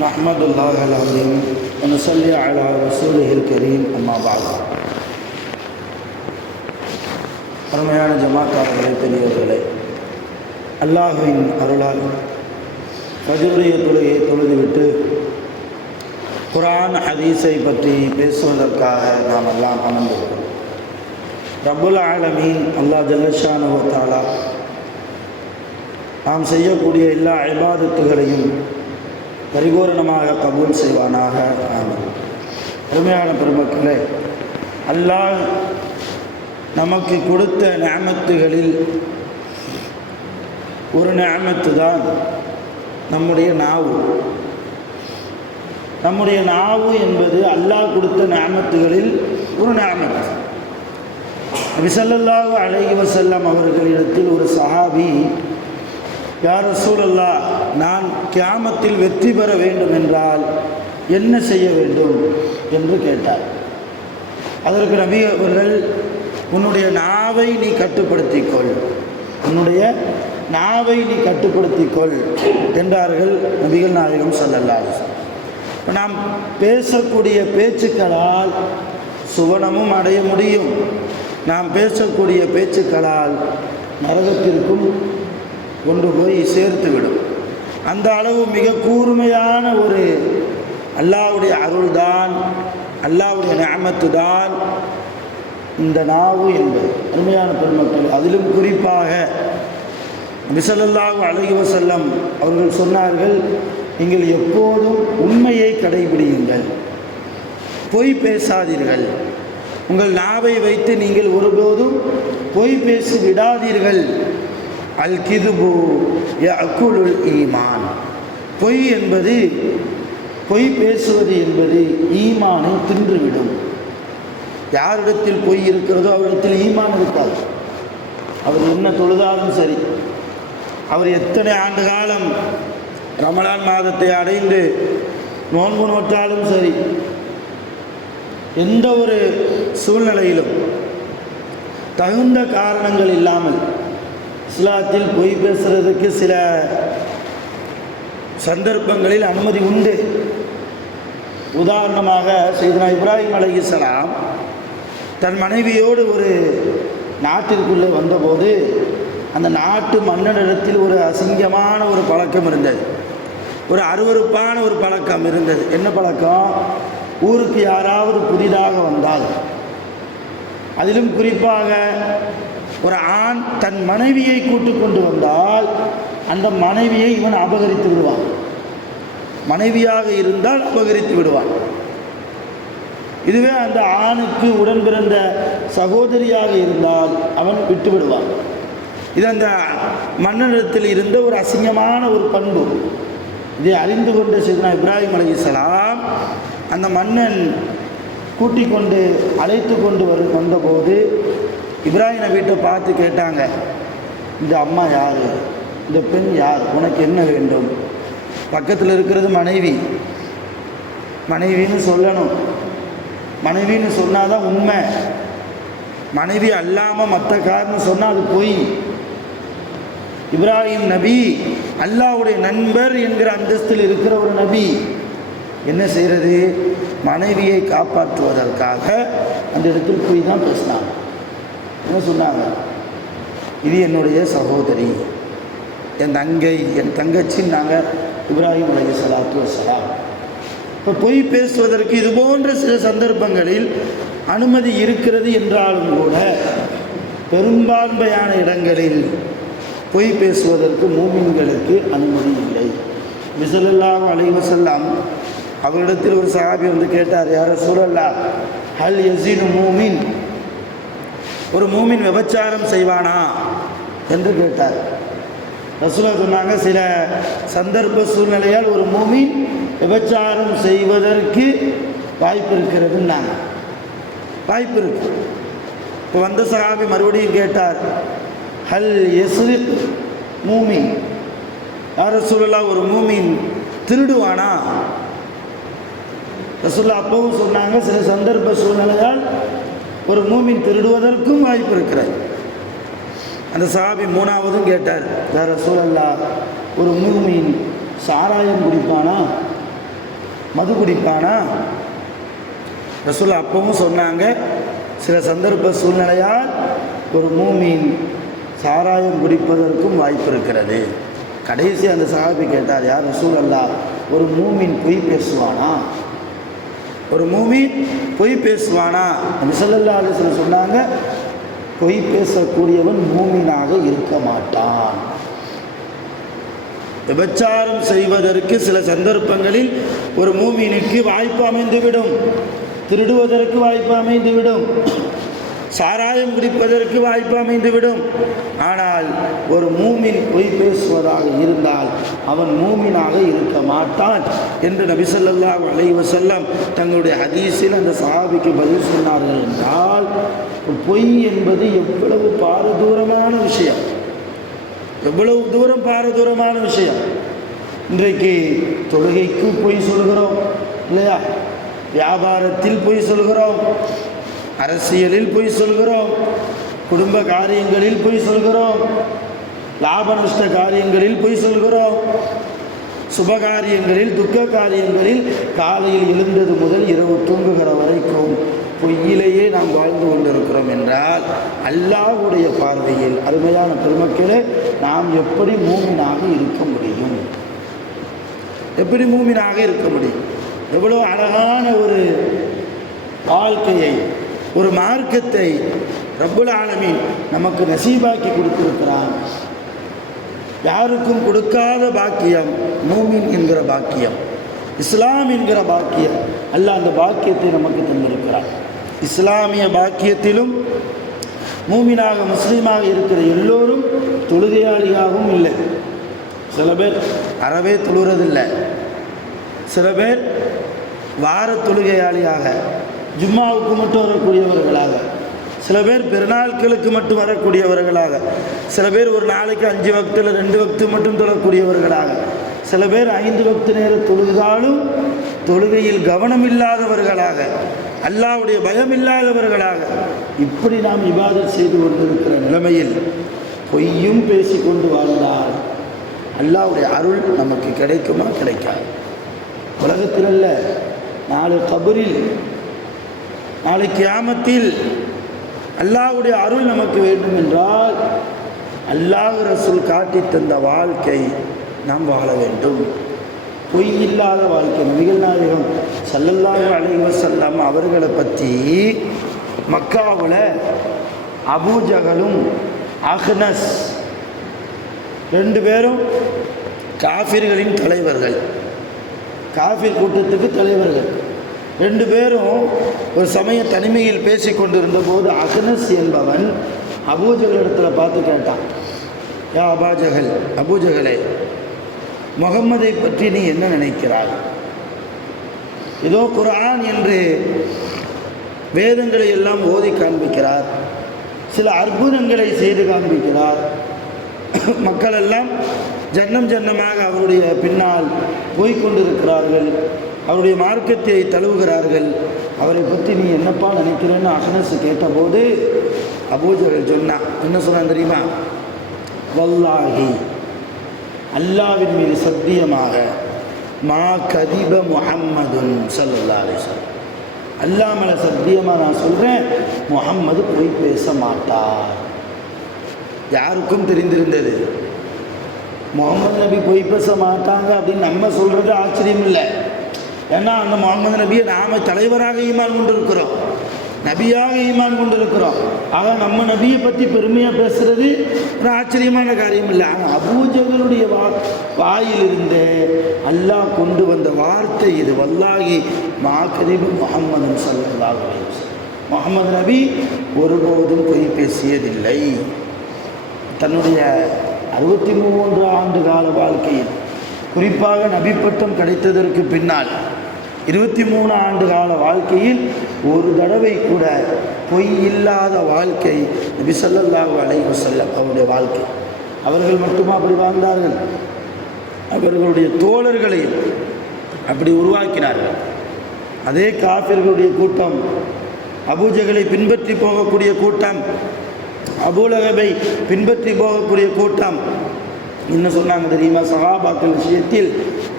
नहमदुल्लाह अल-अज़ीम व नसल्ली अला रसूलिहिल करीम अम्मा बाद. அருமையான ஜமாத்தார்களே, பெரியவர்களே, அல்லாஹ்வின் அருளால் ஃபஜ்ருடைய தொழுகையை தொழுதுவிட்டு குர்ஆன் ஹதீஸை பற்றி பேசுவதற்காக நாம் எல்லாம் அமர்ந்திருக்கிறோம். ரப்புல் ஆலமீன் அல்லாஹ் ஜல்லஷானஹு வ தஆலா நாம் செய்யக்கூடிய எல்லா இபாதத்துகளையும் பரிபூரணமாக கபூல் செய்வானாக. ஆமீன். அருமையான பெருமக்களே, அல்லாஹ் நமக்கு கொடுத்த நிஅமத்துகளில் ஒரு நிஅமத்து தான் நம்முடைய நாவு. நம்முடைய நாவு என்பது அல்லாஹ் கொடுத்த நிஅமத்துகளில் ஒரு நிஅமத். நபி ஸல்லல்லாஹு அலைஹி வஸல்லம் அவர்களிடத்தில் ஒரு சஹாபி, யா ரசூலல்லாஹ், நான் கியாமத்தில் வெற்றி பெற வேண்டும் என்றால் என்ன செய்ய வேண்டும் என்று கேட்டார். அதற்கு நபி அவர்கள், உன்னுடைய நாவை நீ கட்டுப்படுத்திக்கொள், உன்னுடைய நாவை நீ கட்டுப்படுத்திக்கொள் என்றார்கள் நபிகள் நாயகம் ஸல்லல்லாஹு அலைஹி வஸல்லம். நாம் பேசக்கூடிய பேச்சுக்களால் சுவனமும் அடைய முடியும். நாம் பேசக்கூடிய பேச்சுக்களால் நரகத்திற்கும் கொண்டு போய் சேர்த்துவிடும். அந்த அளவு மிக கூர்மையான ஒரு அல்லாஹ்வுடைய அருள்தான், அல்லாஹ்வுடைய நிஅமத்து தான் இந்த நாவு என்பது. அருமையான பெருமக்கள், அதிலும் குறிப்பாக நபி ஸல்லல்லாஹு அலைஹி வஸல்லம் அவர்கள் சொன்னார்கள், நீங்கள் எப்போதும் உண்மையை கடைபிடியுங்கள், பொய் பேசாதீர்கள், உங்கள் நாவை வைத்து நீங்கள் ஒருபோதும் பொய் பேசி விடாதீர்கள். அல் கிதுபு யஅகுலுல் ஈமான். பொய் என்பது, பொய் பேசுவது என்பது ஈமானை தின்றுவிடும். யாரிடத்தில் பொய் இருக்கிறதோ அவரிடத்தில் ஈமான் இருக்காது. அவர் என்ன தொழுதாலும் சரி, அவர் எத்தனை ஆண்டு காலம் ரமலான் மாதத்தை அடைந்து நோன்பு நோற்றாலும் சரி, எந்த ஒரு சூழ்நிலையிலும் தகுந்த காரணங்கள் இல்லாமல் இஸ்லாத்தில் பொய் பேசுறதுக்கு சில சந்தர்ப்பங்களில் அனுமதி உண்டு. உதாரணமாக சையதுனா இப்ராஹிம் அலைஹிஸ்ஸலாம் தன் மனைவியோடு ஒரு நாட்டிற்குள்ளே வந்தபோது அந்த நாட்டு மன்னனிடத்தில் ஒரு அசிங்கமான ஒரு பழக்கம் இருந்தது, ஒரு அருவருப்பான ஒரு பழக்கம் இருந்தது. என்ன பழக்கம்? ஊருக்கு யாராவது புதிதாக வந்தால், அதிலும் குறிப்பாக ஒரு ஆண் தன் மனைவியை கூட்டு கொண்டு வந்தால் அந்த மனைவியை இவன் அபகரித்து விடுவான். மனைவியாக இருந்தால் அபகரித்து விடுவான். இதுவே அந்த ஆணுக்கு உடன் பிறந்த சகோதரியாக இருந்தால் அவன் விட்டு விடுவான். இது அந்த மன்னனிடத்தில் இருந்த ஒரு அசிங்கமான ஒரு பண்பு. இதை அறிந்து கொண்ட சையதுனா இப்ராஹிம் அலைஹிஸ்ஸலாம் அந்த மன்னன் கூட்டிக் கொண்டு அழைத்து கொண்டு வந்தபோது இப்ராஹிம் நபிகிட்ட பார்த்து கேட்டாங்க, இந்த அம்மா யார், இந்த பெண் யார், உனக்கு என்ன வேண்டும்? பக்கத்தில் இருக்கிறது மனைவி, மனைவின்னு சொல்லணும். மனைவின்னு சொன்னால் தான் உண்மை. மனைவி அல்லாமல் மற்ற காரணம் சொன்னால் அது பொய். இப்ராஹிம் நபி அல்லாஹ்வுடைய நண்பர் என்கிற அந்தஸ்தில் இருக்கிற ஒரு நபி. என்ன செய்கிறது? மனைவியை காப்பாற்றுவதற்காக அந்த இடத்தில் பொய் தான் பேசினாங்க. என்ன சொன்னாங்க? இது என்னுடைய சகோதரி, என் தங்கை, என் தங்கச்சின்னாங்க இப்ராஹிம் அலைஹிஸ்ஸலாத்து வஸ்ஸலாம். இப்போ பொய் பேசுவதற்கு இது போன்ற சில சந்தர்ப்பங்களில் அனுமதி இருக்கிறது என்றாலும் கூட பெரும்பான்மையான இடங்களில் பொய் பேசுவதற்கு மூமின்களுக்கு அனுமதி இல்லை. நபி ஸல்லல்லாஹு அலைஹி வஸல்லம் அவரிடத்தில் ஒரு சஹாபி வந்து கேட்டார், யா ரசூலல்லாஹ், ஹல் யஸினு மூமின், ஒரு மூமின் விபச்சாரம் செய்வானா என்று கேட்டார். ரசூலுல்லாஹ் சொன்னாங்க, சில சந்தர்ப்ப சூழ்நிலையால் ஒரு மூமின் விபச்சாரம் செய்வதற்கு வாய்ப்பு இருக்கிறதுன்னாங்க. வாய்ப்பு இருக்கு. இப்போ வந்த சஹாபி மறுபடியும் கேட்டார், ஹல் யஸ்ரிக் மூமின், யா ரசூலுல்லாஹ் ஒரு மூமின் திருடுவானா? ரசூலுல்லாஹ் அப்பவும் சொன்னாங்க, சில சந்தர்ப்ப சூழ்நிலையால் ஒரு மூமின் திருடுவதற்கும் வாய்ப்பு இருக்கிறது. அந்த சஹாபி மூணாவதும் கேட்டார், யா ரசூலல்லாஹ் ஒரு மூமின் சாராயம் குடிப்பானா, மது குடிப்பானா? ரசூலுல்லாஹ் அப்பவும் சொன்னாங்க, சில சந்தர்ப்ப சூழ்நிலையால் ஒரு மூமின் சாராயம் குடிப்பதற்கும் வாய்ப்பு இருக்கிறது. கடைசி அந்த சஹாபி கேட்டார், யா ரசூலல்லாஹ் ஒரு மூமின் பொய் பேசுவானா? ஒரு மூமின் பொய் பேசுவானா? நபி ஸல்லல்லாஹு அலைஹி வஸல்லம் சொன்னாங்க, பொய் பேசக்கூடியவன் மூமினாக இருக்க மாட்டான். விபச்சாரம் செய்வதற்கு சில சந்தர்ப்பங்களில் ஒரு மூமினுக்கு வாய்ப்பு அமைந்துவிடும். திருடுவதற்கு வாய்ப்பு அமைந்துவிடும், சாராயம் குடிப்பதற்கு வாய்ப்பு அமைந்துவிடும். ஆனால் ஒரு மூமின் பொய் பேசுவதாக இருந்தால் அவன் மூமினாக இருக்க மாட்டான் என்று நபி ஸல்லல்லாஹு அலைஹி வஸல்லம் தங்களுடைய ஹதீஸில் அந்த சஹாபிக்கு பதில் சொன்னார்கள். என்றால் பொய் என்பது எவ்வளவு பாரதூரமான விஷயம், எவ்வளவு தூரம் பாரதூரமான விஷயம். இன்றைக்கு தொழுகைக்கு பொய் சொல்கிறோம் இல்லையா, வியாபாரத்தில் பொய் சொல்கிறோம், அரசியலில் பொய் சொல்கிறோம், குடும்ப காரியங்களில் பொய் சொல்கிறோம், லாப நஷ்ட காரியங்களில் பொய் சொல்கிறோம், சுபகாரியங்களில் துக்க காரியங்களில் காலையில் எழுந்தது முதல் இரவு தூங்குகிற வரைக்கும் பொய்யிலேயே நாம் வாழ்ந்து கொண்டிருக்கிறோம். என்றால் அல்லாஹ்வுடைய பார்வையில் அருமையான பெருமக்களே, நாம் எப்படி மூமினாக இருக்க முடியும்? எப்படி மூமினாக இருக்க முடியும்? எவ்வளோ அழகான ஒரு வாழ்க்கையை, ஒரு மார்க்கத்தை ரப்புல் ஆலமீன் நமக்கு நசீபாக்கி கொடுத்திருக்கிறான். யாருக்கும் கொடுக்காத பாக்கியம் மூமின் என்கிற பாக்கியம், இஸ்லாம் என்கிற பாக்கியம். அல்லாஹ் அந்த பாக்கியத்தை நமக்கு தந்திருக்கிறான். இஸ்லாமிய பாக்கியத்திலும் மூமினாக முஸ்லீமாக இருக்கிற எல்லோரும் தொழுகையாளியாகவும் இல்லை. சில பேர் அறவே தொழுறதில்லை, சில பேர் வார தொழுகையாளியாக ஜும்மாவுக்கு மட்டும் வரக்கூடியவர்களாக, சில பேர் பெருநாட்களுக்கு மட்டும் வரக்கூடியவர்களாக, சில பேர் ஒரு நாளைக்கு 5 வக்தில் 2 வக்து மட்டும் தொழக்கூடியவர்களாக, சில பேர் 5 வக்து நேர தொழுதாலும் தொழுகையில் கவனம் இல்லாதவர்களாக, அல்லாஹ்வுடைய பயம் இல்லாதவர்களாக, இப்படி நாம் இபாதத் செய்து கொண்டிருக்கிற நிலைமையில் பொய்யும் பேசிக்கொண்டு வாழ்ந்தால் அல்லாஹ்வுடைய அருள் நமக்கு கிடைக்குமா? கிடைக்காது. உலகத்தில் அல்ல, நாளை கபரில், நாளை கியாமத்தில் அல்லாஹ்வுடைய அருள் நமக்கு வேண்டும் என்றால் அல்லாஹ் ரசூல் காட்டி தந்த வாழ்க்கை நாம் வாழ வேண்டும். பொய் இல்லாத வாழ்க்கை. நபிகள் நாயகம் ஸல்லல்லாஹு அலைஹி வஸல்லம் அவர்களை பற்றி மக்காவில் அபூஜகலும் அஹ்னஸ் 2 பேரும் காஃபிர்களின் தலைவர்கள், காஃபிர் கூட்டத்துக்கு தலைவர்கள். 2 பேரும் ஒரு சமயம் தனிமையில் பேசி கொண்டிருந்த போது அஹ்னஸ் என்பவன் அபூஜகல் இடத்துல பார்த்து கேட்டான், யா அபாஜகல், அபூஜகலே, முகம்மதை பற்றி நீ என்ன நினைக்கிறாய்? ஏதோ குர்ஆன் என்று வேதங்களை எல்லாம் ஓதி காண்பிக்கிறார், சில அற்புதங்களை செய்து காண்பிக்கிறார், மக்கள் எல்லாம் ஜன்னம் ஜன்னமாக அவருடைய பின்னால் போய்கொண்டிருக்கிறார்கள், அவருடைய மார்க்கத்தை தழுவுகிறார்கள், அவரை பற்றி நீ என்னப்பா நினைக்கிறேன்னு அஹ்னஸ் கேட்டபோது அபூஜகல் சொன்னான். என்ன சொன்னான் தெரியுமா? வல்லாஹி, அல்லாவின் மீது சத்தியமாக, மா கதிப முஹம்மதுன் ஸல்லல்லாஹு அலைஹி வஸல்லம், அல்லாஹ் மேலே சத்தியமாக நான் சொல்கிறேன், முஹம்மது பொய் பேச மாட்டார். யாருக்கும் தெரிந்திருந்தது முகமது நபி பொய் பேச மாட்டாங்க அப்படின்னு நம்ம சொல்கிறது ஆச்சரியம் இல்லை. ஏன்னா அந்த முகமது நபியை நாம் தலைவராக ஈமான் கொண்டிருக்கிறோம், நபியாக ஈமான் கொண்டிருக்கிறோம். ஆக நம்ம நபியை பற்றி பெருமையாக பேசுகிறது ஒரு ஆச்சரியமான காரியம் இல்லை. ஆனால் அபூஜகளுடைய வாயிலிருந்து அல்லாஹ் கொண்டு வந்த வார்த்தை இது, வல்லாஹி மா கதிப முஹம்மது ஸல்லல்லாஹு அலைஹி வஸல்லம், முஹம்மது நபி ஒருபோதும் பொய் பேசியதில்லை. தன்னுடைய 63 ஆண்டு கால வாழ்க்கையில், குறிப்பாக நபிப்பட்டம் கிடைத்ததற்கு பின்னால் 23 ஆண்டு கால வாழ்க்கையில் ஒரு தடவை கூட பொய் இல்லாத வாழ்க்கை நபி ஸல்லல்லாஹு அலைஹி வஸல்லம் அவருடைய வாழ்க்கை. அவர்கள் மட்டுமா அப்படி வாழ்ந்தார்கள், அவர்களுடைய தோழர்களையும் அப்படி உருவாக்கினார்கள். அதே காஃபிர்களுடைய கூட்டம், அபூஜகளை பின்பற்றி போகக்கூடிய கூட்டம், அபூலகபை பின்பற்றி போகக்கூடிய கூட்டம் என்ன சொன்னாங்க தெரியுமா? சஹாபாக்கள் விஷயத்தில்,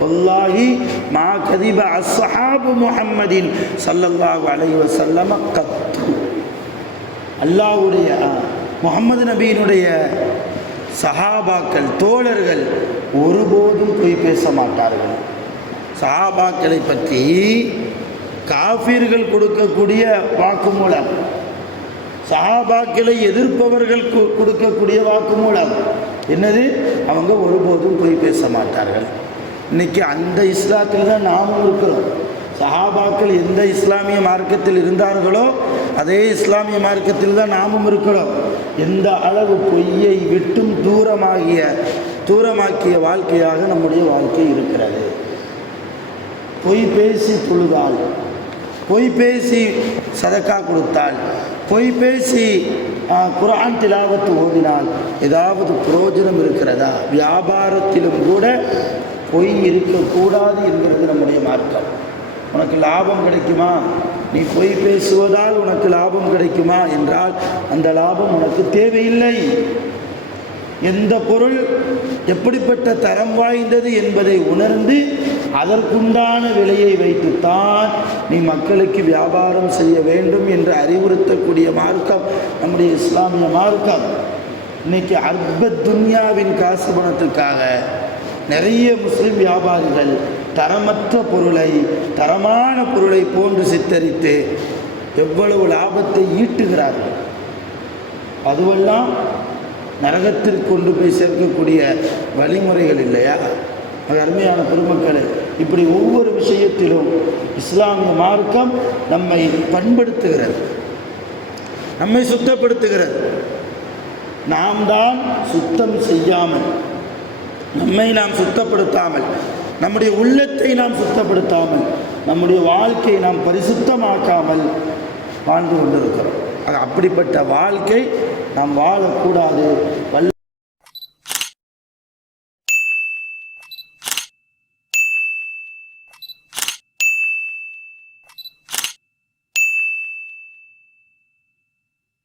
வல்லாஹி மா கதிப அஸ்ஸஹாபு முஹம்மதின் ஸல்லல்லாஹு அலைஹி வஸல்லம் கத்து. அல்லாஹ்வுடைய முஹம்மது நபியினுடைய சஹாபாக்கள் தோழர்கள் ஒருபோதும் பொய் பேச மாட்டார்கள். சஹாபாக்களை பற்றி காஃபிர்கள் கொடுக்கக்கூடிய வாக்குமூலம், சஹாபாக்களை எதிர்ப்பவர்கள் கொடுக்கக்கூடிய வாக்குமூலம் என்னது? அவங்க ஒருபோதும் பொய் பேச மாட்டார்கள். இன்னைக்கு அந்த இஸ்லாத்தில் தான் நாமும் இருக்கிறோம். சஹாபாக்கள் எந்த இஸ்லாமிய மார்க்கத்தில் இருந்தார்களோ அதே இஸ்லாமிய மார்க்கத்தில் தான் நாமும் இருக்கிறோம். எந்த அளவு பொய்யை விட்டும் தூரமாக்கிய வாழ்க்கையாக நம்முடைய வாழ்க்கை இருக்கிறது. பொய் பேசி தொழுதால், பொய் பேசி சதக்கா கொடுத்தால், பொய் பேசி குர்ஆன் திலாவத்து ஓதினால் ஏதாவது பிரயோஜனம் இருக்கிறதா? வியாபாரத்திலும் கூட பொய் இருக்கக்கூடாது என்கிறது நம்முடைய மார்க்கம். உனக்கு லாபம் கிடைக்குமா? நீ பொய் பேசுவதால் உனக்கு லாபம் கிடைக்குமா என்றால் அந்த லாபம் உனக்கு தேவையில்லை. எந்த பொருள் எப்படிப்பட்ட தரம் வாய்ந்தது என்பதை உணர்ந்து அதற்குண்டான விலையை வைத்துத்தான் நீ மக்களுக்கு வியாபாரம் செய்ய வேண்டும் என்று அறிவுறுத்தக்கூடிய மார்க்கம் நம்முடைய இஸ்லாமிய மார்க்கம். இன்னைக்கு அற்ப துன்யாவின் காசு பணத்துக்காக நிறைய முஸ்லிம் வியாபாரிகள் தரமற்ற பொருளை தரமான பொருளை போன்று சித்தரித்து எவ்வளவு லாபத்தை ஈட்டுகிறார்கள். அதுவெல்லாம் நரகத்திற்கு கொண்டு போய் சேர்க்கக்கூடிய வழிமுறைகள் இல்லையா? அருமையான பெருமக்களே, இப்படி ஒவ்வொரு விஷயத்திலும் இஸ்லாமிய மார்க்கம் நம்மை பண்படுத்துகிறது, நம்மை சுத்தப்படுத்துகிறது. நாம் தான் சுத்தம் செய்யாமல், நம்மை நாம் சுத்தப்படுத்தாமல், நம்முடைய உள்ளத்தை நாம் சுத்தப்படுத்தாமல், நம்முடைய வாழ்க்கையை நாம் பரிசுத்தமாக்காமல் வாழ்ந்து கொண்டிருக்கிறோம். அப்படிப்பட்ட வாழ்க்கை நாம் வாழக்கூடாது.